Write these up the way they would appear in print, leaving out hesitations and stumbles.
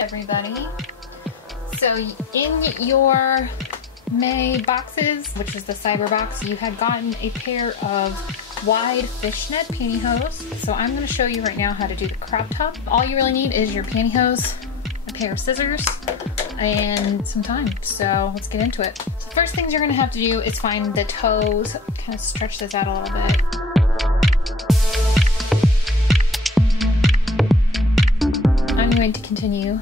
everybody. So in your May boxes, which is the cyber box, you had gotten a pair of wide fishnet pantyhose. So I'm going to show you right now how to do the crop top. All you really need is your pantyhose, a pair of scissors, and some time. So let's get into it. So first things you're going to have to do is find the toes. Kind of stretch this out a little bit. I'm going to continue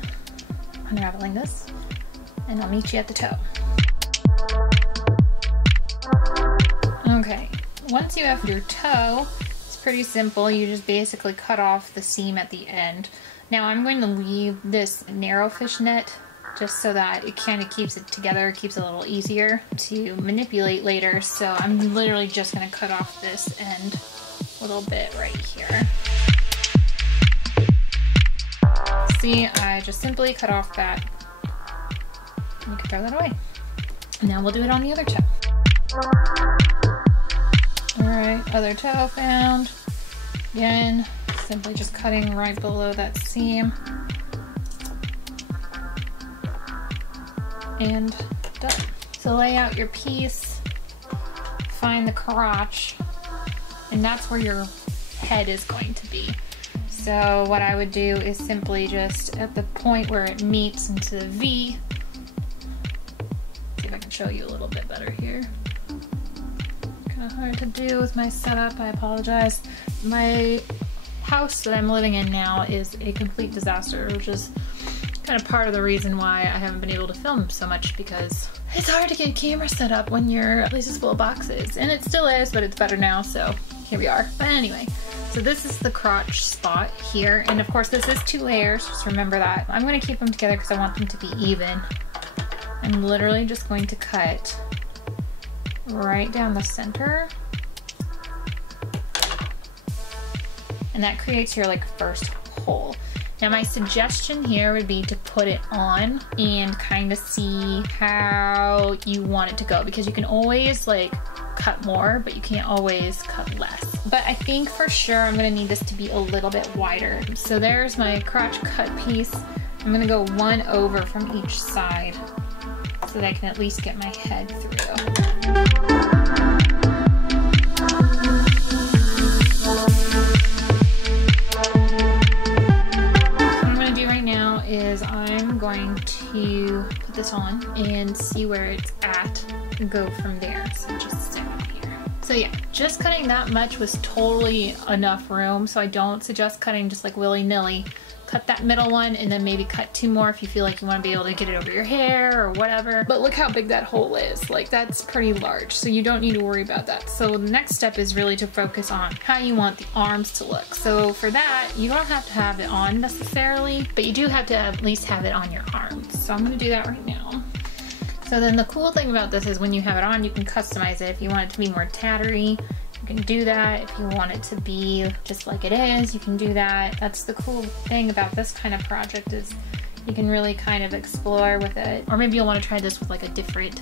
unraveling this, and I'll meet you at the toe. Okay, once you have your toe, it's pretty simple. You just basically cut off the seam at the end. Now I'm going to leave this narrow fishnet just so that it kind of keeps it together, keeps it a little easier to manipulate later. So I'm literally just going to cut off this end a little bit right here. See, I just simply cut off that. You can throw that away. Now we'll do it on the other toe. Alright, other toe found. Again, simply just cutting right below that seam. And done. So lay out your piece, find the crotch, and that's where your head is going to be. So what I would do is simply just at the point where it meets into the V, see if I can show you a little bit better here. Kind of hard to do with my setup, I apologize. My house that I'm living in now is a complete disaster, which is kind of part of the reason why I haven't been able to film so much, because it's hard to get a camera set up when your place is full of boxes. And it still is, but it's better now, so here we are. But anyway, so this is the crotch spot here, and of course this is 2 layers, just remember that. I'm going to keep them together because I want them to be even. I'm literally just going to cut right down the center, and that creates your like first hole. Now my suggestion here would be to put it on and kind of see how you want it to go, because you can always like cut more, but you can't always cut less. But I think for sure I'm gonna need this to be a little bit wider. So there's my crotch cut piece. I'm gonna go 1 over from each side so that I can at least get my head through. Is I'm going to put this on and see where it's at and go from there. So just stay on here. So yeah, just cutting that much was totally enough room, so I don't suggest cutting just like willy-nilly. Cut that middle one and then maybe cut 2 more if you feel like you want to be able to get it over your hair or whatever. But look how big that hole is. Like, that's pretty large, so you don't need to worry about that. So the next step is really to focus on how you want the arms to look. So for that, you don't have to have it on necessarily, but you do have to at least have it on your arms. So I'm going to do that right now. So then the cool thing about this is when you have it on, you can customize it. If you want it to be more tattery, you can do that. If you want it to be just like it is, you can do that. That's the cool thing about this kind of project, is you can really kind of explore with it. Or maybe you'll want to try this with like a different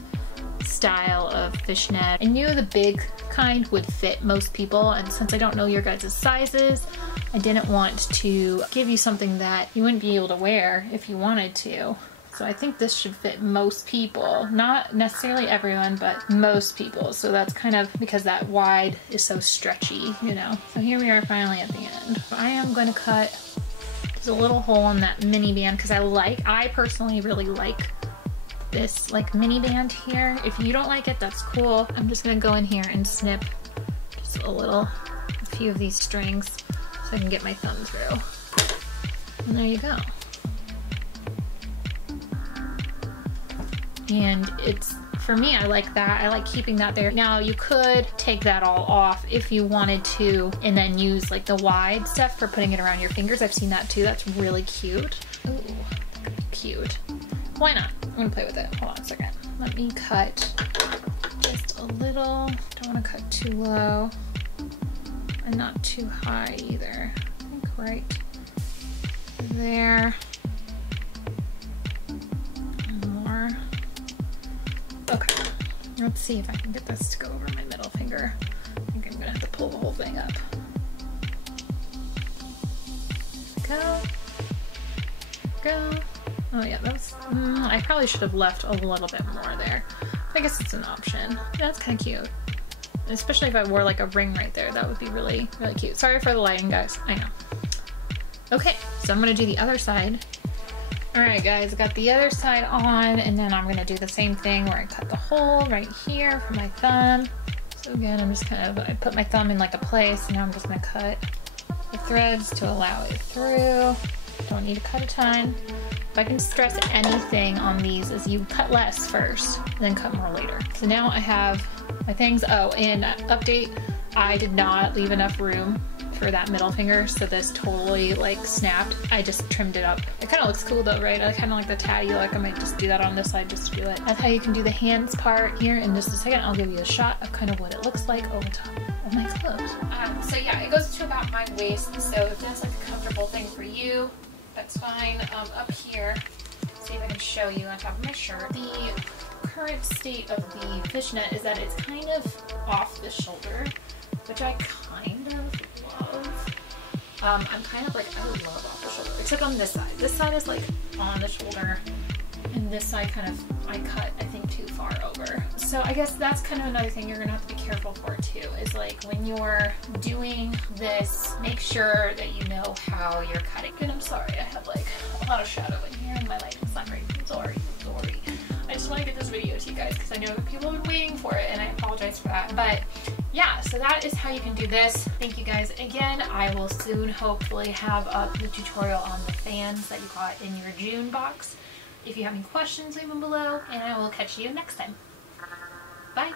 style of fishnet. I knew the big kind would fit most people, and since I don't know your guys' sizes, I didn't want to give you something that you wouldn't be able to wear if you wanted to. So I think this should fit most people. Not necessarily everyone, but most people. So that's kind of because that wide is so stretchy, you know. So here we are finally at the end. I am going to cut just a little hole in that mini band because I personally really like this like mini band here. If you don't like it, that's cool. I'm just going to go in here and snip just a few of these strings so I can get my thumb through. And there you go. And it's, for me, I like that. I like keeping that there. Now you could take that all off if you wanted to and then use like the wide stuff for putting it around your fingers. I've seen that too. That's really cute. Ooh, that could be cute. Why not? I'm gonna play with it. Hold on a second. Let me cut just a little. Don't wanna cut too low and not too high either. I think right there. More. Okay, let's see if I can get this to go over my middle finger. I think I'm gonna have to pull the whole thing up. Go, go. Oh yeah, that's, I probably should have left a little bit more there. I guess it's an option. That's kind of cute. Especially if I wore like a ring right there, that would be really, really cute. Sorry for the lighting, guys, I know. Okay, so I'm gonna do the other side. All right, guys, I got the other side on, and then I'm gonna do the same thing where I cut the hole right here for my thumb. So again, I'm just I put my thumb in like a place, and now I'm just gonna cut the threads to allow it through. Don't need to cut a ton. If I can stress anything on these is you cut less first, then cut more later. So now I have my things. Oh, and update, I did not leave enough room for that middle finger, so this totally like snapped. I just trimmed it up. It kind of looks cool though, right? I kind of like the tatty look. I might just do that on this side just to do it. That's how you can do the hands part here. In just a second, I'll give you a shot of kind of what it looks like over top of my clothes. So yeah, it goes to about my waist, so if that's like a comfortable thing for you, that's fine. Up here, see if I can show you on top of my shirt. The current state of the fishnet is that it's kind of off the shoulder, which I kind of love. I'm kind of like, I love off the shoulder, except on this side. This side is like on the shoulder, and this side kind of, I cut, I think, too far over. So I guess that's kind of another thing you're gonna have to be careful for too, is like when you're doing this, make sure that you know how you're cutting. And I'm sorry, I have like a lot of shadow in here and my lighting's not great. I'm sorry. I just want to get this video to you guys because I know that people have been waiting for it, and I apologize for that. But yeah, so that is how you can do this. Thank you guys again. I will soon hopefully have up the tutorial on the fans that you got in your June box. If you have any questions, leave them below, and I will catch you next time. Bye.